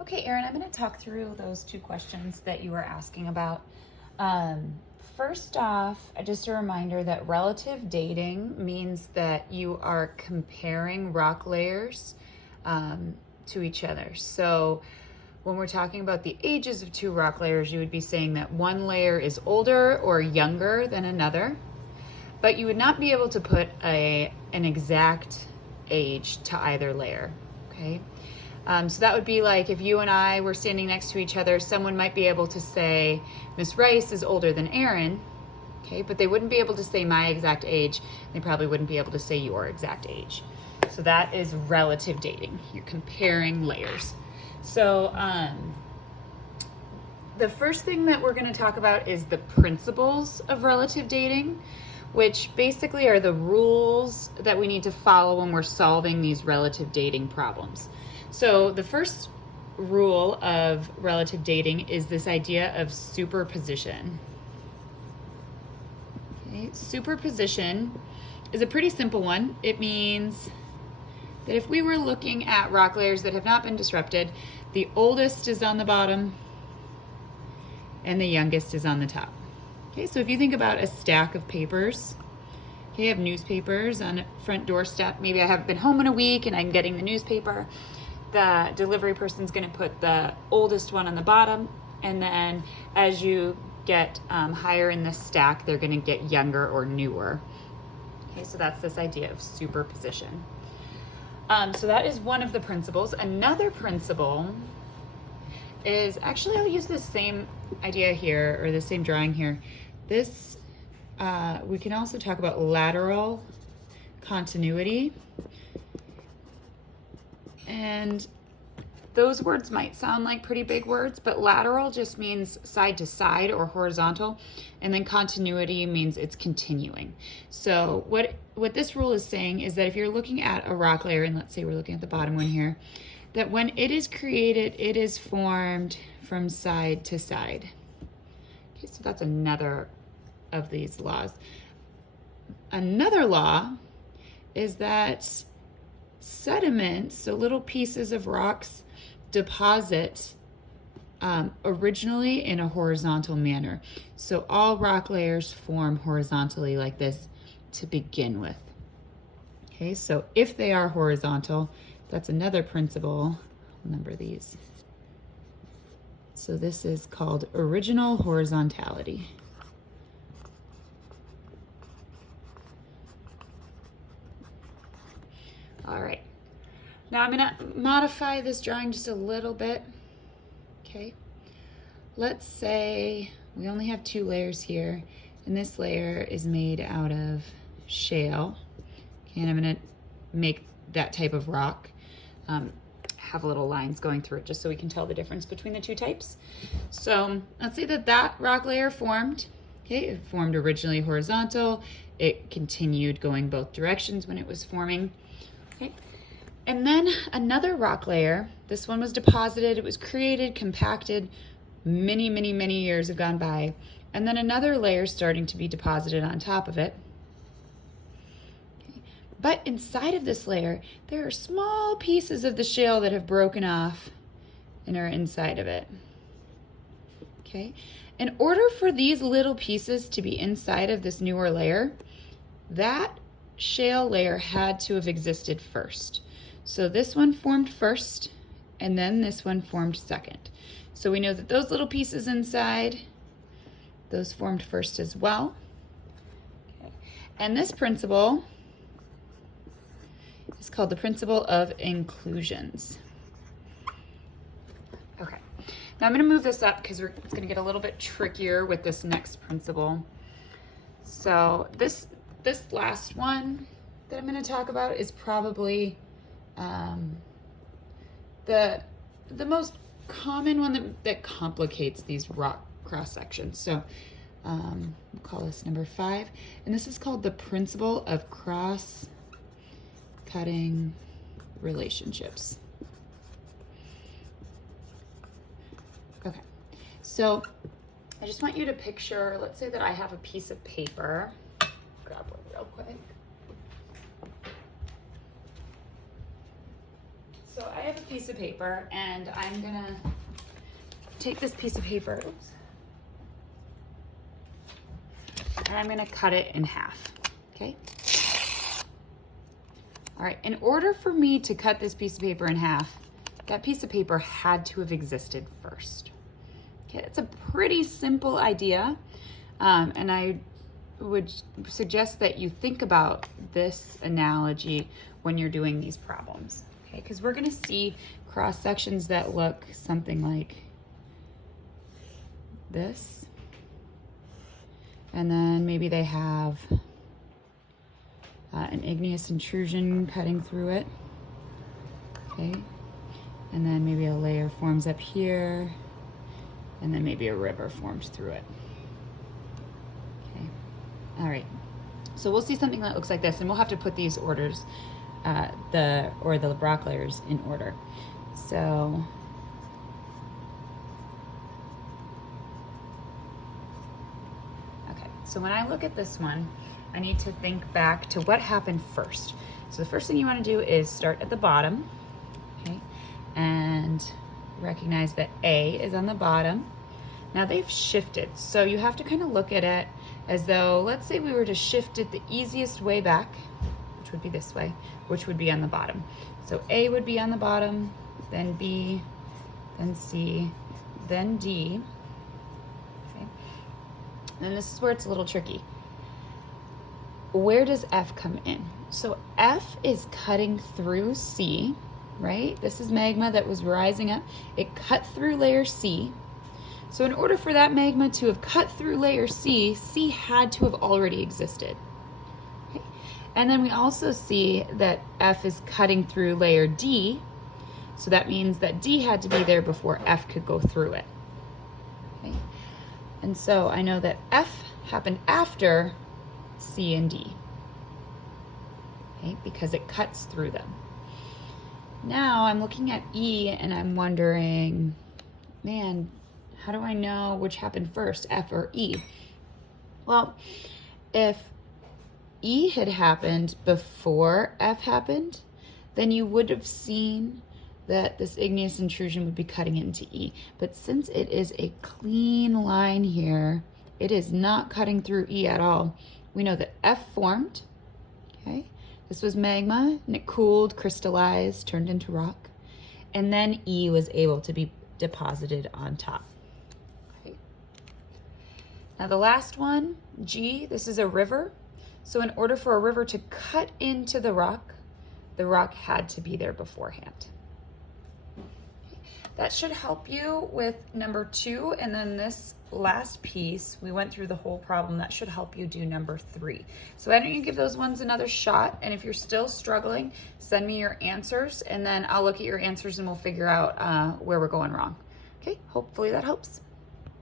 Okay, Erin, I'm going to talk through those two questions that you were asking about. First off, just a reminder that relative dating means that you are comparing rock layers to each other. So when we're talking about the ages of two rock layers, you would be saying that one layer is older or younger than another, but you would not be able to put an exact age to either layer, okay? So that would be like if you and I were standing next to each other, someone might be able to say, Miss Rice is older than Erin, okay? But they wouldn't be able to say my exact age. They probably wouldn't be able to say your exact age. So that is relative dating. You're comparing layers. So the first thing that we're going to talk about is the principles of relative dating, which basically are the rules that we need to follow when we're solving these relative dating problems. So the first rule of relative dating is this idea of superposition. Okay. Superposition is a pretty simple one. It means that if we were looking at rock layers that have not been disrupted, the oldest is on the bottom and the youngest is on the top. Okay, so if you think about a stack of papers, okay, I have newspapers on a front doorstep. Maybe I have been home in a week and I'm getting the newspaper. The delivery person's going to put the oldest one on the bottom, and then as you get higher in the stack, they're going to get younger or newer. Okay, so that's this idea of superposition. So that is one of the principles. Another principle is, actually I'll use the same idea here, or the same drawing here. This, we can also talk about lateral continuity. And those words might sound like pretty big words, but lateral just means side to side or horizontal, and then continuity means it's continuing. So what this rule is saying is that if you're looking at a rock layer, and let's say we're looking at the bottom one here, that when it is created, it is formed from side to side. Okay, so that's another of these laws. Another law is that sediments, so little pieces of rocks, deposit originally in a horizontal manner. So all rock layers form horizontally like this to begin with. Okay, so if they are horizontal, that's another principle. Remember these. So this is called original horizontality. All right, now I'm gonna modify this drawing just a little bit, okay? Let's say we only have two layers here, and this layer is made out of shale, okay? And I'm gonna make that type of rock, have little lines going through it just so we can tell the difference between the two types. So let's say that rock layer formed, okay? It formed originally horizontal, it continued going both directions when it was forming. Okay. And then another rock layer, this one was deposited, it was created, compacted, many, many, many years have gone by. And then another layer starting to be deposited on top of it. Okay. But inside of this layer, there are small pieces of the shale that have broken off and are inside of it. Okay. In order for these little pieces to be inside of this newer layer, that shale layer had to have existed first. So this one formed first, and then this one formed second. So we know that those little pieces inside, those formed first as well. Okay. And this principle is called the principle of inclusions. Okay, now I'm going to move this up because it's going to get a little bit trickier with this next principle. So this last one that I'm going to talk about is probably the most common one that complicates these rock cross sections. So we'll call this number 5, and this is called the principle of cross-cutting relationships. Okay, so I just want you to picture, let's say that I have a piece of paper. Grab one real quick. So I have a piece of paper, and I'm gonna take this piece of paper, oops, and I'm gonna cut it in half, okay? All right, in order for me to cut this piece of paper in half, that piece of paper had to have existed first. Okay, it's a pretty simple idea, and I would suggest that you think about this analogy when you're doing these problems, okay? Because we're gonna see cross sections that look something like this, and then maybe they have an igneous intrusion cutting through it, okay? And then maybe a layer forms up here, and then maybe a river forms through it. Okay, all right. So we'll see something that looks like this, and we'll have to put these orders, the rock layers in order. So, okay, so when I look at this one, I need to think back to what happened first. So the first thing you want to do is start at the bottom, okay, and recognize that A is on the bottom. Now they've shifted, so you have to kind of look at it as though, let's say we were to shift it the easiest way back, which would be this way, which would be on the bottom. So A would be on the bottom, then B, then C, then D, okay? And this is where it's a little tricky. Where does F come in? So F is cutting through C, right? This is magma that was rising up. It cut through layer C. So in order for that magma to have cut through layer C, C had to have already existed. Okay? And then we also see that F is cutting through layer D. So that means that D had to be there before F could go through it. Okay? And so I know that F happened after C and D, okay, because it cuts through them. Now I'm looking at E and I'm wondering, man, how do I know which happened first, F or E? Well, if E had happened before F happened, then you would have seen that this igneous intrusion would be cutting into E. But since it is a clean line here, it is not cutting through E at all. We know that F formed, okay? This was magma, and it cooled, crystallized, turned into rock. And then E was able to be deposited on top. Okay. Now the last one, G, this is a river. So in order for a river to cut into the rock had to be there beforehand. That should help you with number 2, and then this last piece, we went through the whole problem, that should help you do number 3. So why don't you give those ones another shot, and if you're still struggling, send me your answers, and then I'll look at your answers and we'll figure out where we're going wrong. Okay, hopefully that helps.